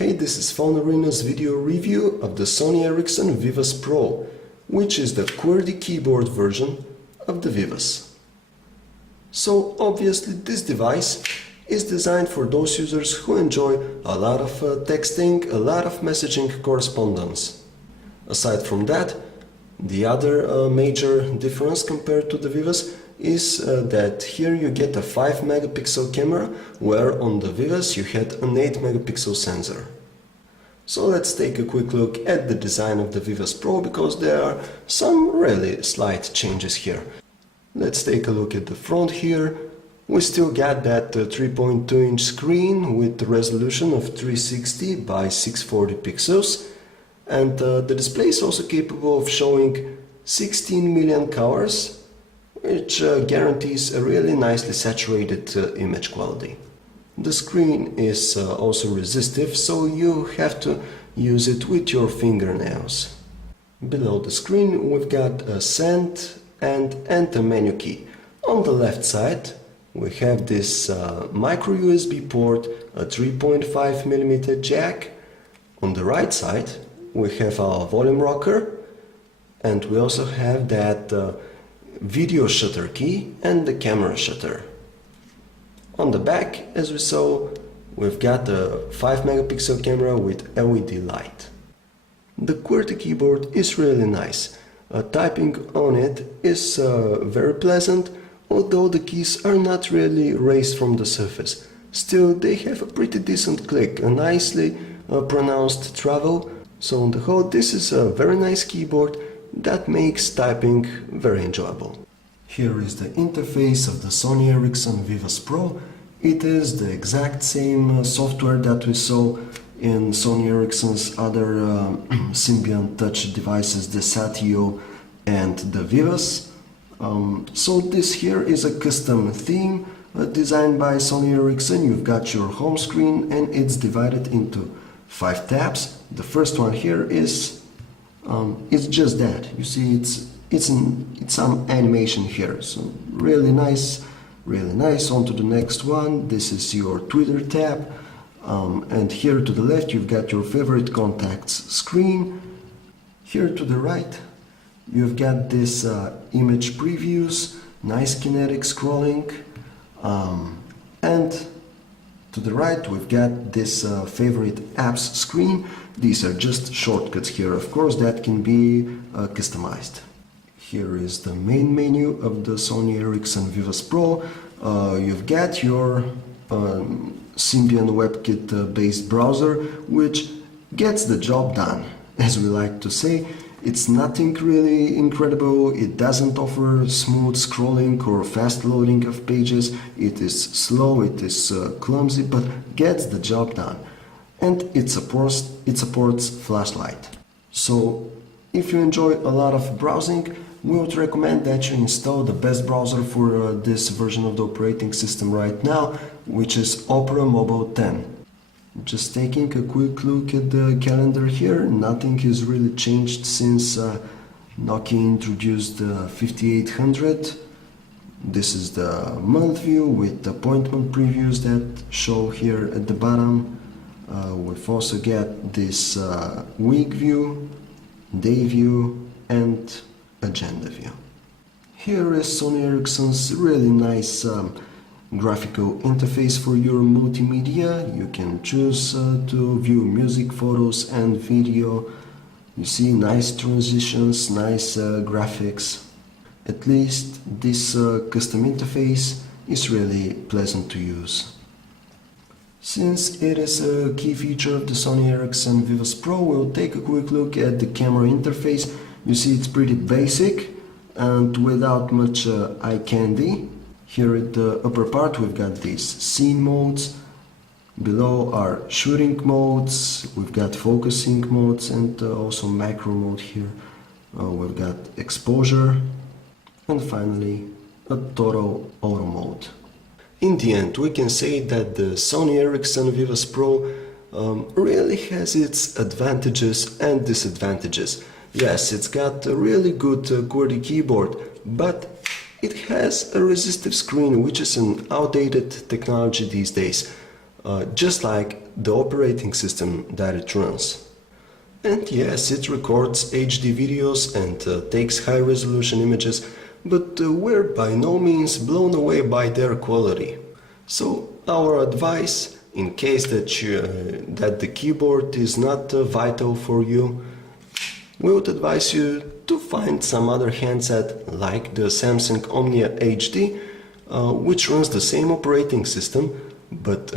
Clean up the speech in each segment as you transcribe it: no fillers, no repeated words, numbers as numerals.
Hey, this is Phone Arena's video review of the Sony Ericsson Vivaz Pro, which is the QWERTY keyboard version of the Vivaz. So obviously this device is designed for those users who enjoy a lot of texting, a lot of messaging correspondence. Aside from that, the other major difference compared to the Vivaz is that here you get a 5 megapixel camera, where on the Vivaz you had an 8 megapixel sensor. So let's take a quick look at the design of the Vivaz Pro, because there are some really slight changes here. Let's take a look at the front here. We still got that 3.2-inch screen with the resolution of 360 by 640 pixels, and the display is also capable of showing 16 million colors, which guarantees a really nicely saturated image quality. The screen is also resistive, so you have to use it with your fingernails. Below the screen we've got a send and enter menu key. On the left side we have this micro USB port, a 3.5mm jack. On the right side we have our volume rocker, and we also have that video shutter key and the camera shutter. On the back, as we saw, we've got a 5 megapixel camera with LED light. The QWERTY keyboard is really nice. Typing on it is very pleasant, although the keys are not really raised from the surface. Still, they have a pretty decent click, a nicely pronounced travel. So on the whole, this is a very nice keyboard that makes typing very enjoyable. Here is the interface of the Sony Ericsson Vivaz Pro. It is the exact same software that we saw in Sony Ericsson's other Symbian touch devices, the Satio and the Vivaz. So this here is a custom theme designed by Sony Ericsson. You've got your home screen and it's divided into 5 tabs. The first one here is it's just that. You see, it's some animation here, so really nice, really nice. On to the next one. This is your Twitter tab, and here to the left you've got your favorite contacts screen. Here to the right you've got this image previews, nice kinetic scrolling, and to the right we've got this favorite apps screen. These are just shortcuts here, of course, that can be customized. Here is the main menu of the Sony Ericsson Vivaz Pro. You've got your Symbian WebKit based browser, which gets the job done. As we like to say, it's nothing really incredible. It doesn't offer smooth scrolling or fast loading of pages. It is slow, it is clumsy, but gets the job done. And it supports flashlight. So if you enjoy a lot of browsing, we would recommend that you install the best browser for this version of the operating system right now, which is Opera Mobile 10. Just taking a quick look at the calendar here, nothing has really changed since Nokia introduced the 5800. This is the month view with appointment previews that show here at the bottom. We've also got this week view, day view and agenda view. Here is Sony Ericsson's really nice graphical interface for your multimedia. You can choose to view music, photos and video. You see nice transitions, nice graphics. At least this custom interface is really pleasant to use. Since it is a key feature of the Sony Ericsson Vivaz Pro, we'll take a quick look at the camera interface. You see, it's pretty basic and without much eye candy. Here at the upper part we've got these scene modes. Below are shooting modes, we've got focusing modes and also macro mode here. We've got exposure and finally a total auto mode. In the end, we can say that the Sony Ericsson Vivaz Pro really has its advantages and disadvantages. Yes, it's got a really good QWERTY keyboard, but it has a resistive screen, which is an outdated technology these days. just like the operating system that it runs. And yes, it records HD videos and takes high-resolution images, but we're by no means blown away by their quality. So our advice, in case that the keyboard is not vital for you, we would advise you to find some other handset like the Samsung Omnia HD, which runs the same operating system but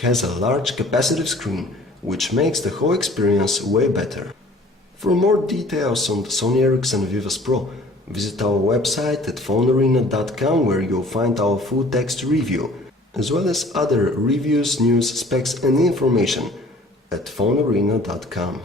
has a large capacitive screen, which makes the whole experience way better. For more details on the Sony Ericsson Vivaz Pro, visit our website at phonearena.com, where you'll find our full text review, as well as other reviews, news, specs and information at phonearena.com.